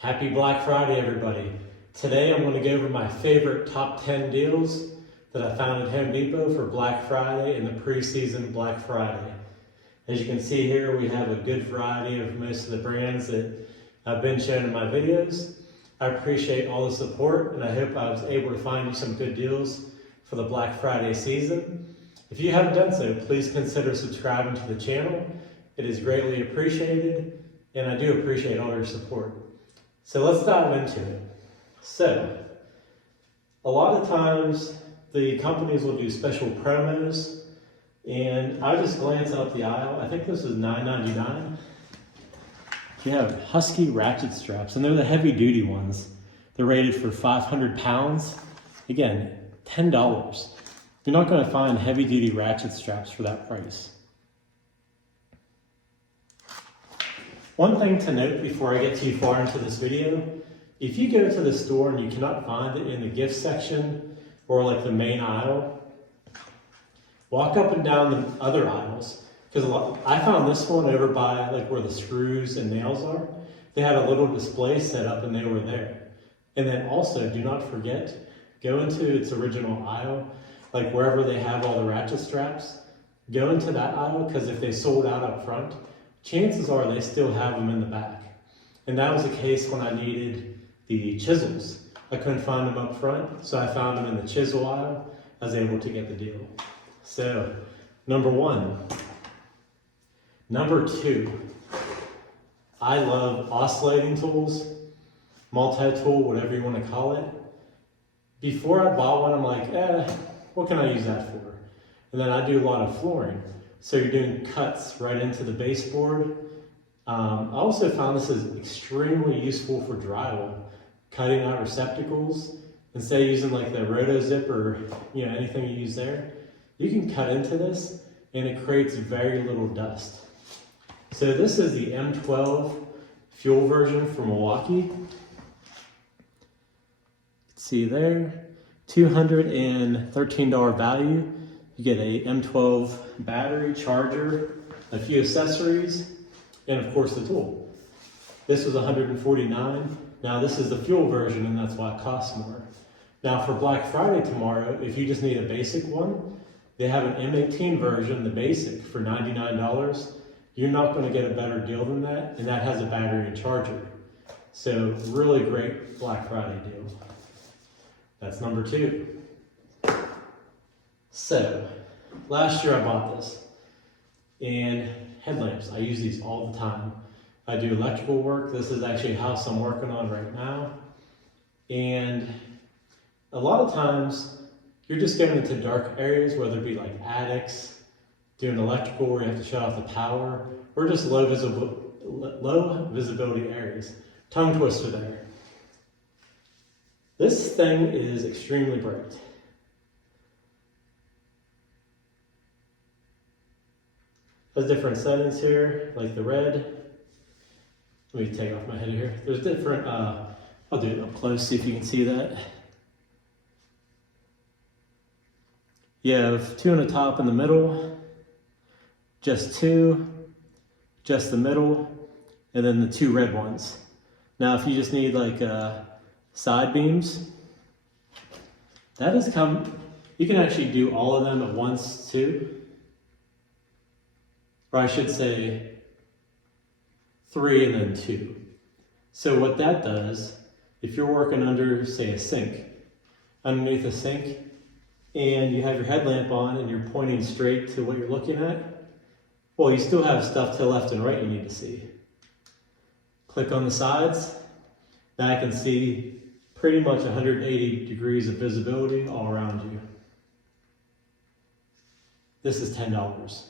Happy Black Friday, everybody. Today I'm going to go over my favorite top 10 deals that I found at Home Depot for Black Friday and the pre-season Black Friday. As you can see here, we have a good variety of most of the brands that I've been shown in my videos. I appreciate all the support and I hope I was able to find you some good deals for the Black Friday season. If you haven't done so, please consider subscribing to the channel. It is greatly appreciated and I do appreciate all your support. So let's dive into it. So, a lot of times the companies will do special promos and I just glance up the aisle. I think this is $9.99. You have Husky ratchet straps and they're the heavy duty ones. They're rated for 500 pounds. Again, $10. You're not going to find heavy duty ratchet straps for that price. One thing to note before I get too far into this video, if you go to the store and you cannot find it in the gift section or like the main aisle, walk up and down the other aisles. Because I found this one over by like where the screws and nails are. They had a little display set up and they were there. And then also, do not forget, go into its original aisle, like wherever they have all the ratchet straps, go into that aisle because if they sold out up front, chances are they still have them in the back. And that was the case when I needed the chisels. I couldn't find them up front, so I found them in the chisel aisle. I was able to get the deal. So, number one. Number two, I love oscillating tools, multi-tool, whatever you want to call it. Before I bought one, I'm like, what can I use that for? And then I do a lot of flooring. So you're doing cuts right into the baseboard. I also found this is extremely useful for drywall, cutting out receptacles. Instead of using like the roto zip or anything you use there, you can cut into this and it creates very little dust. So this is the M12 fuel version from Milwaukee. See there, $213 value. You get a M12 battery, charger, a few accessories, and of course the tool. This was $149. Now this is the fuel version and that's why it costs more. Now for Black Friday tomorrow, if you just need a basic one, they have an M18 version, the basic, for $99. You're not going to get a better deal than that, and that has a battery and charger. So really great Black Friday deal. That's number two. So, last year I bought this, and headlamps, I use these all the time. I do electrical work. This is actually a house I'm working on right now. And a lot of times, you're just going into dark areas, whether it be like attics, doing electrical where you have to shut off the power, or just low visibility areas. Tongue twister there. This thing is extremely bright. There's different settings here, like the red. Let me take off my head here. There's different, I'll do it up close, see if you can see that. You have two on the top and the middle, just two, just the middle, and then the two red ones. Now if you just need like side beams, that has come, you can actually do all of them at once too. Or I should say 3 and then 2. So what that does, if you're working under, say, a sink, underneath a sink, and you have your headlamp on and you're pointing straight to what you're looking at, well, you still have stuff to the left and right you need to see. Click on the sides. Now I can see pretty much 180 degrees of visibility all around you. This is $10.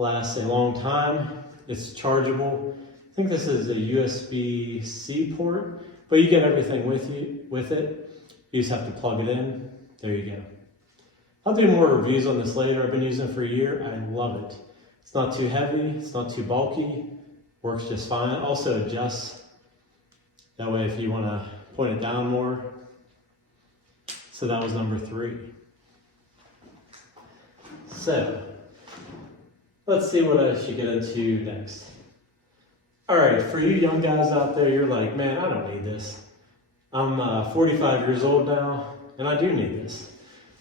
Lasts a long time. It's chargeable. I think this is a USB-C port, but you get everything with it. You just have to plug it in. There you go. I'll do more reviews on this later. I've been using it for a year. I love it. It's not too heavy. It's not too bulky. Works just fine. It also adjusts. That way if you want to point it down more. So that was number 3. So, let's see what I should get into next. All right, for you young guys out there, you're like, man, I don't need this. I'm 45 years old now, and I do need this.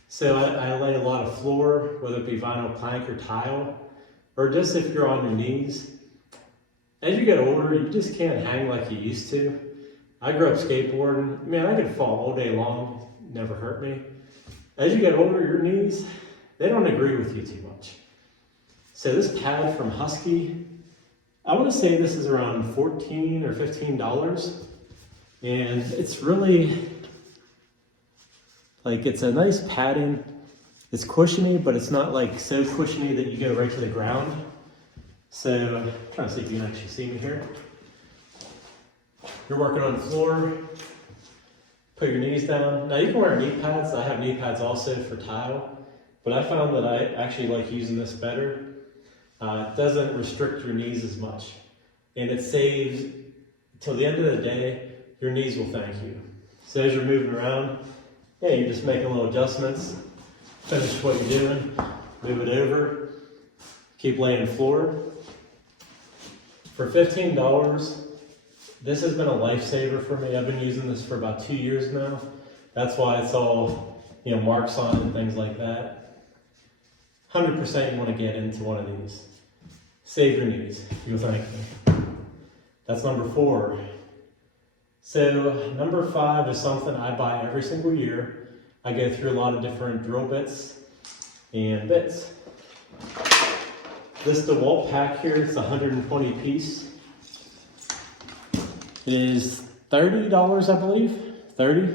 So I lay a lot of floor, whether it be vinyl plank or tile, or just if you're on your knees. As you get older, you just can't hang like you used to. I grew up skateboarding. Man, I could fall all day long, never hurt me. As you get older, your knees, they don't agree with you too much. So this pad from Husky, I want to say this is around $14 or $15. And it's really, like, it's a nice padding. It's cushiony, but it's not like so cushiony that you go right to the ground. So, I'm trying to see if you can actually see me here. You're working on the floor, put your knees down. Now you can wear knee pads. I have knee pads also for tile, but I found that I actually like using this better. It doesn't restrict your knees as much, and it saves, till the end of the day, your knees will thank you. So as you're moving around, yeah, you're just making little adjustments, finish what you're doing, move it over, keep laying floor. For $15, this has been a lifesaver for me. I've been using this for about 2 years now. That's why it's all, marks on it and things like that. 100% you want to get into one of these. Save your knees. You'll thank me. That's number 4. So number 5 is something I buy every single year. I go through a lot of different drill bits and bits. This DeWalt pack here, it's 120 piece. It is $30, I believe, 30.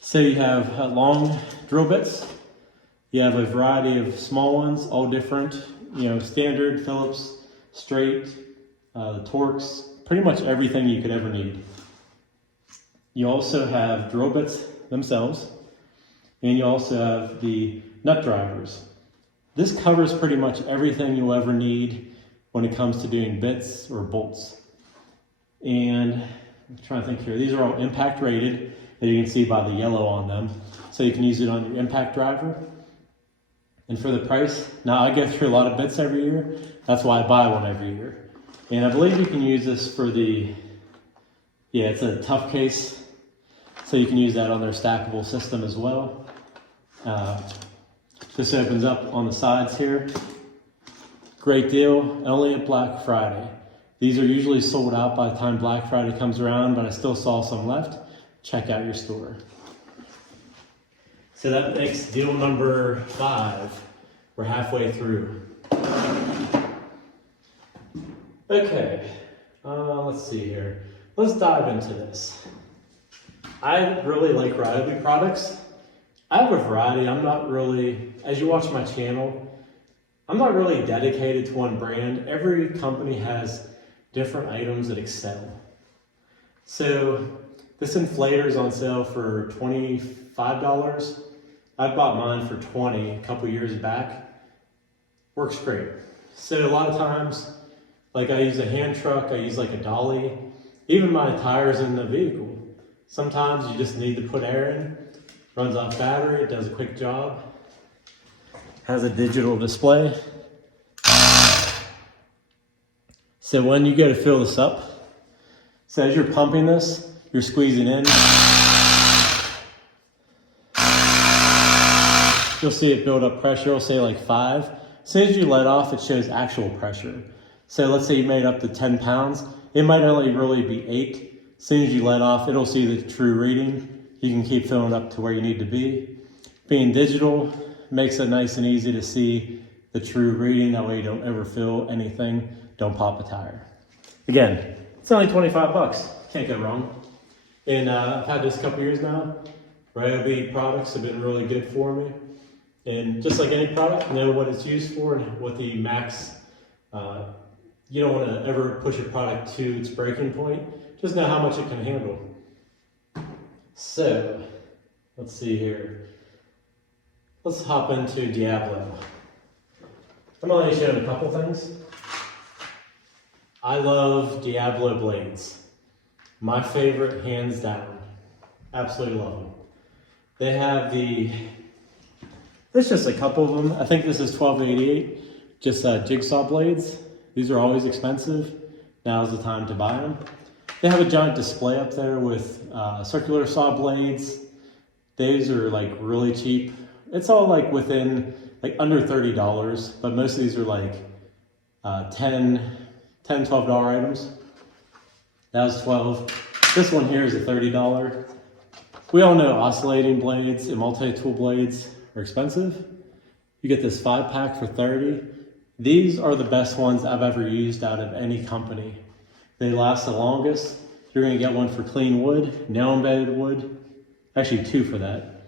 So you have long drill bits. You have a variety of small ones, all different, standard, Phillips, straight, the Torx, pretty much everything you could ever need. You also have drill bits themselves, and you also have the nut drivers. This covers pretty much everything you'll ever need when it comes to doing bits or bolts. And I'm trying to think here, these are all impact rated, as you can see by the yellow on them. So you can use it on your impact driver. And for the price, now I go through a lot of bits every year. That's why I buy one every year. And I believe you can use this for it's a tough case. So you can use that on their stackable system as well. This opens up on the sides here. Great deal, only at Black Friday. These are usually sold out by the time Black Friday comes around, but I still saw some left. Check out your store. So that makes deal number 5. We're halfway through. Okay, let's see here. Let's dive into this. I really like Ryobi products. I have a variety. I'm not really, as you watch my channel, I'm not really dedicated to one brand. Every company has different items that excel. So this inflator is on sale for $25. I bought mine for $20 a couple years back. Works great. So a lot of times, like I use a hand truck, I use like a dolly, even my tires in the vehicle. Sometimes you just need to put air in, runs off battery, it does a quick job. Has a digital display. So when you go to fill this up, so as you're pumping this, you're squeezing in. You'll see it build up pressure, it'll say like 5. As soon as you let off, it shows actual pressure. So let's say you made up to 10 pounds, it might only really be 8. As soon as you let off, it'll see the true reading. You can keep filling up to where you need to be. Being digital makes it nice and easy to see the true reading. That way you don't ever fill anything, don't pop a tire. Again, it's only 25 bucks. Can't go wrong. And I've had this a couple years now. Ryobi products have been really good for me. And just like any product, know what it's used for and what the max, you don't want to ever push a product to its breaking point. Just know how much it can handle. So, let's see here. Let's hop into Diablo. I'm only showing a couple things. I love Diablo blades. My favorite, hands down. Absolutely love them. They have there's just a couple of them. I think this is 1288, just jigsaw blades. These are always expensive. now's the time to buy them. They have a giant display up there with circular saw blades. These are like really cheap. It's all like within like under $30, but most of these are like $10, $12 items. That was 12. This one here is a $30. We all know oscillating blades and multi-tool blades are expensive. You get this 5-pack for 30. These are the best ones I've ever used out of any company. They last the longest. You're gonna get one for clean wood, nail embedded wood, actually 2 for that.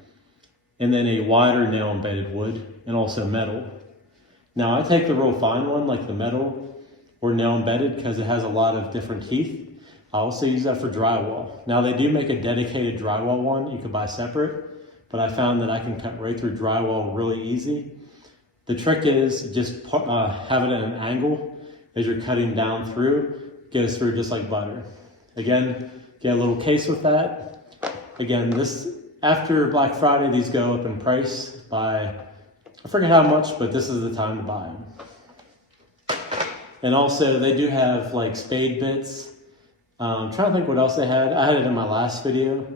And then a wider nail embedded wood and also metal. Now I take the real fine one like the metal or nail embedded because it has a lot of different teeth. I also use that for drywall. Now they do make a dedicated drywall one you can buy separate, but I found that I can cut right through drywall really easy. The trick is just have it at an angle as you're cutting down through. It goes through just like butter. Again, get a little case with that. Again, this after Black Friday, these go up in price by, I forget how much, but this is the time to buy them. And also they do have like spade bits. I'm trying to think what else they had. I had it in my last video.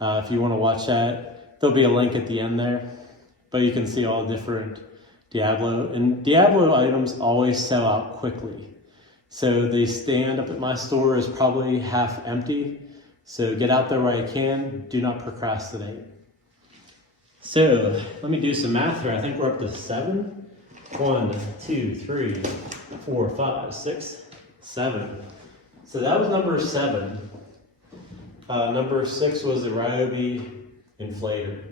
If you want to watch that, there'll be a link at the end there. But you can see all the different Diablo. And Diablo items always sell out quickly. So the stand up at my store is probably half empty. So get out there while you can. Do not procrastinate. So let me do some math here. I think we're up to 7. 1, 2, 3, 4, 5, 6, 7. So that was number 7. Number 6 was the Ryobi Inflator.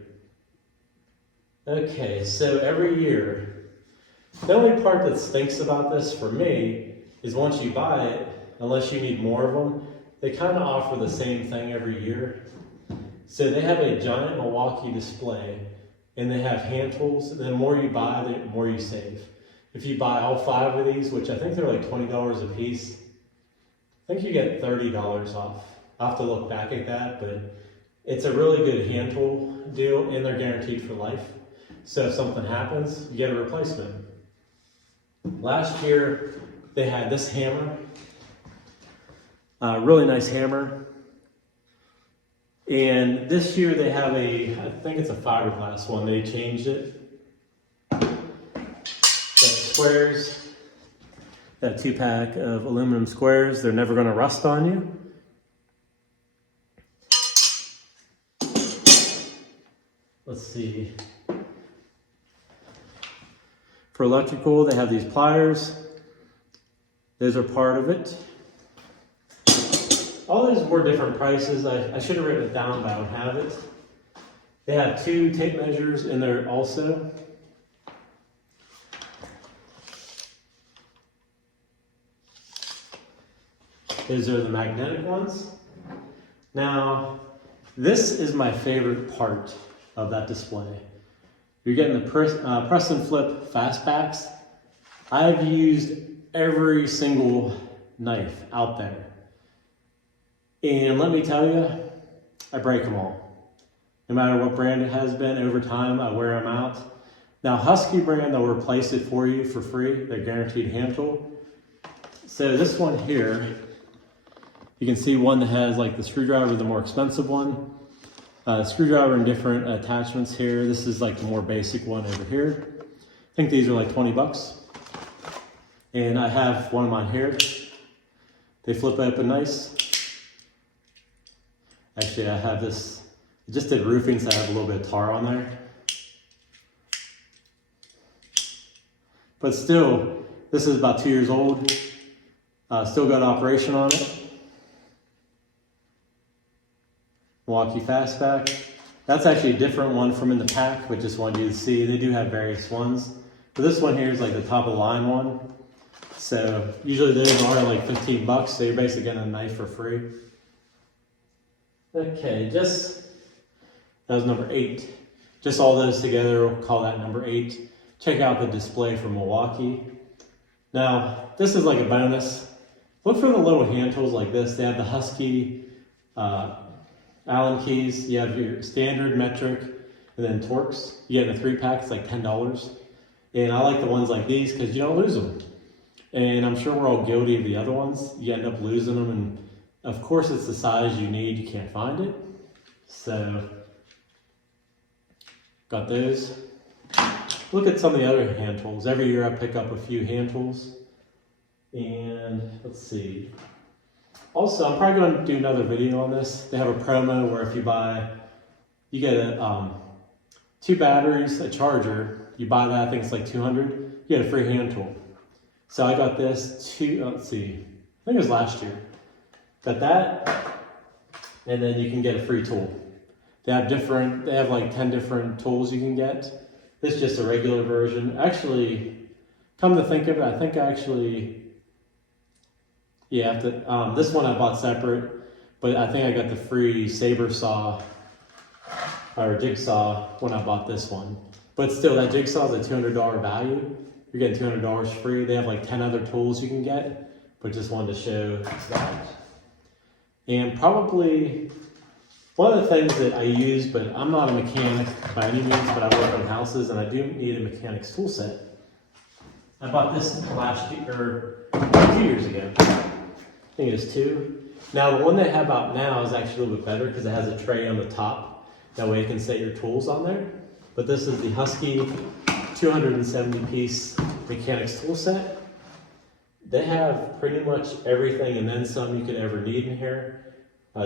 Okay, so every year, the only part that stinks about this for me is once you buy it, unless you need more of them, they kind of offer the same thing every year. So they have a giant Milwaukee display and they have hand tools. The more you buy, the more you save. If you buy all 5 of these, which I think they're like $20 a piece, I think you get $30 off. I'll have to look back at that, but it's a really good hand tool deal and they're guaranteed for life. So if something happens, you get a replacement. Last year, they had this hammer, really nice hammer. And this year they have I think it's a fiberglass one, they changed it. Got squares, got a 2-pack of aluminum squares. They're never gonna rust on you. Let's see. For electrical, they have these pliers. Those are part of it. All these were different prices. I should have written it down, but I don't have it. They have 2 tape measures in there also. These are the magnetic ones. Now, this is my favorite part of that display. You're getting the press and flip fastbacks. I've used every single knife out there. And let me tell you, I break them all. No matter what brand it has been, over time I wear them out. Now Husky brand, they'll replace it for you for free. They're guaranteed hand tool. So this one here, you can see one that has like the screwdriver, the more expensive one. Screwdriver and different attachments here. This is like the more basic one over here. I think these are like 20 bucks. And I have one of mine here. They flip open nice. Actually, I have this, I just did roofing, so I have a little bit of tar on there. But still, this is about 2 years old. Still got operation on it. Milwaukee Fastback. That's actually a different one from in the pack, but just wanted you to see. They do have various ones. But this one here is like the top of the line one. So usually those are like 15 bucks, so you're basically getting a knife for free. Okay, that was number 8. Just all those together, we'll call that number 8. Check out the display from Milwaukee. Now, this is like a bonus. Look for the little hand tools like this. They have the Husky Allen keys. You have your standard, metric, and then Torx. You get in a 3-pack, it's like $10. And I like the ones like these because you don't lose them. And I'm sure we're all guilty of the other ones. You end up losing them, and of course it's the size you need, you can't find it. So, got those. Look at some of the other hand tools. Every year I pick up a few hand tools. And let's see. Also, I'm probably going to do another video on this. They have a promo where if you buy, you get a, 2 batteries, a charger. You buy that, I think it's like $200. You get a free hand tool. So I got this let's see, I think it was last year. Got that, and then you can get a free tool. They have like 10 different tools you can get. This is just a regular version. Actually, come to think of it, I think this one I bought separate, but I think I got the free saber saw or jigsaw when I bought this one. But still, that jigsaw is a $200 value. You're getting $200 free. They have like 10 other tools you can get, but just wanted to show that. And probably one of the things that I use, but I'm not a mechanic by any means, but I work on houses and I do need a mechanic's tool set. I bought this last year, or 2 years ago. I think it was 2. Now the one they have out now is actually a little bit better because it has a tray on the top. That way you can set your tools on there. But this is the Husky 270-piece mechanics tool set. They have pretty much everything and then some you could ever need in here.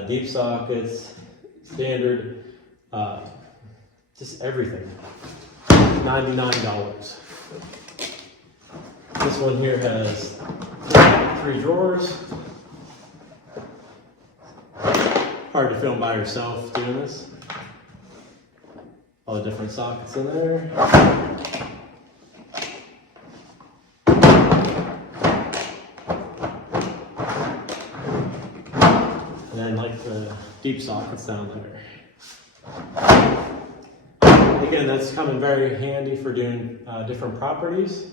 Deep sockets, standard, just everything. $99. This one here has 3 drawers. Hard to film by yourself doing this. All the different sockets in there. And then like the deep sockets down there. Again, that's coming very handy for doing different properties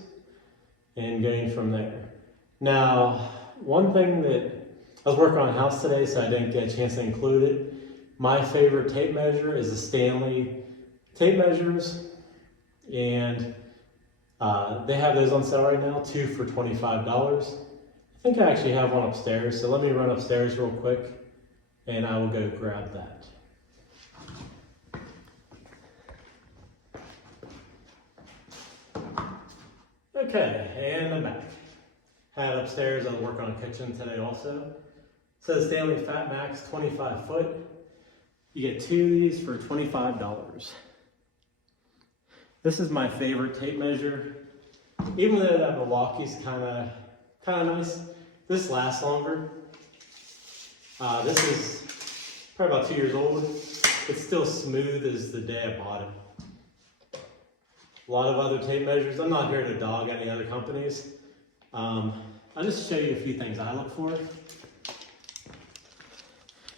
and going from there. Now, one thing that I was working on a house today, so I didn't get a chance to include it. My favorite tape measure is the Stanley tape measures, and they have those on sale right now, 2 for $25. I think I actually have one upstairs, so let me run upstairs real quick and I will go grab that. Okay, and I'm back. Had upstairs, I was working on a kitchen today also. So the Stanley Fat Max 25 foot. You get 2 of these for $25. This is my favorite tape measure. Even though that Milwaukee's kind of nice, this lasts longer. This is probably about 2 years old. It's still smooth as the day I bought it. A lot of other tape measures. I'm not here to dog any other companies. I'll just show you a few things I look for.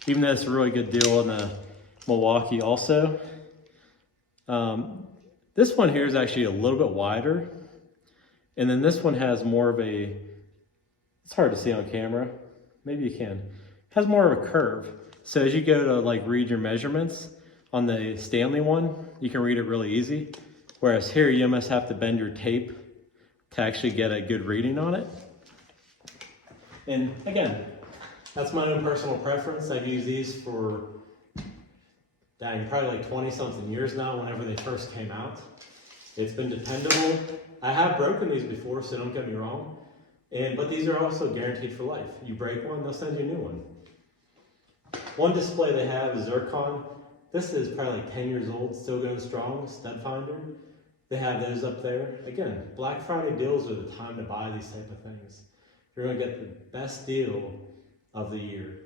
Even though it's a really good deal on the Milwaukee also. This one here is actually a little bit wider. And then this one has more of a, it's hard to see on camera. Maybe you can. It has more of a curve. So as you go to like read your measurements on the Stanley one, you can read it really easy. Whereas here you almost have to bend your tape to actually get a good reading on it. And again, that's my own personal preference. I've used these for probably like 20-something years now, whenever they first came out. It's been dependable. I have broken these before, so don't get me wrong. But these are also guaranteed for life. You break one, they'll send you a new one. One display they have is ZIrcon. This is probably like 10 years old, still going strong, stud finder. They have those up there. Again, Black Friday deals are the time to buy these type of things. You're gonna get the best deal of the year.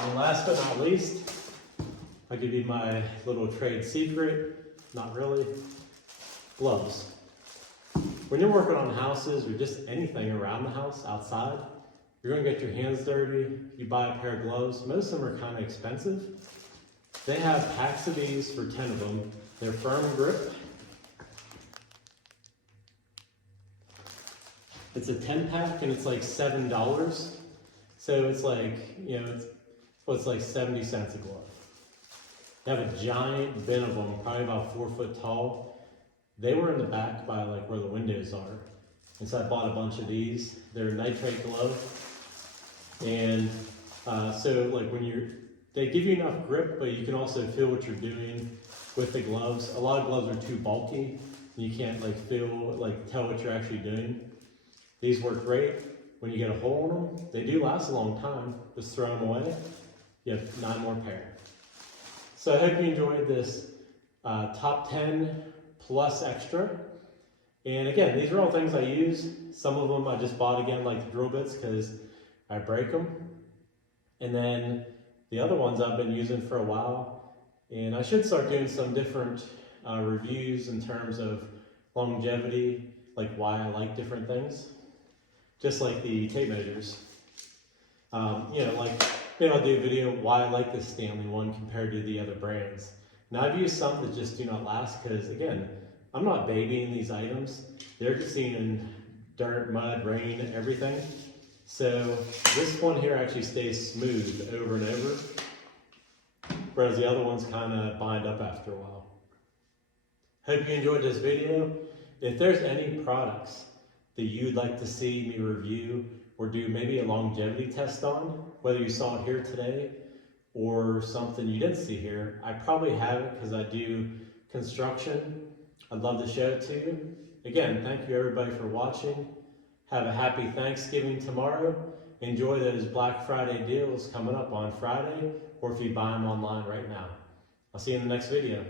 And last but not least, I'll give you my little trade secret. Not really. Gloves. When you're working on houses or just anything around the house, outside, you're gonna get your hands dirty. You buy a pair of gloves. Most of them are kind of expensive. They have packs of these for 10 of them. They're firm grip. It's a 10 pack and it's like $7. So it's like, you know, it's like 70 cents a glove. They have a giant bin of them, probably about 4 foot tall. They were in the back by like where the windows are. And so I bought a bunch of these. They're nitrate glove. And so like they give you enough grip, but you can also feel what you're doing with the gloves. A lot of gloves are too bulky. You can't tell what you're actually doing. These work great. When you get a hole in them, they do last a long time. Just throw them away. You have 9 more pair. So I hope you enjoyed this top 10 plus extra. And again, these are all things I use. Some of them I just bought again, like the drill bits, because I break them. And then the other ones I've been using for a while. And I should start doing some different reviews in terms of longevity, like why I like different things. Just like the tape measures. Maybe I'll do a video why I like this Stanley one compared to the other brands. Now I've used some that just do not last because, again, I'm not babying these items. They're just seen in dirt, mud, rain, everything. So this one here actually stays smooth over and over, whereas the other ones kind of bind up after a while. Hope you enjoyed this video. If there's any products that you'd like to see me review or do maybe a longevity test on, whether you saw it here today or something you didn't see here, I probably have it because I do construction. I'd love to show it to you. Again, thank you everybody for watching. Have a happy Thanksgiving tomorrow. Enjoy those Black Friday deals coming up on Friday, or if you buy them online right now. I'll see you in the next video.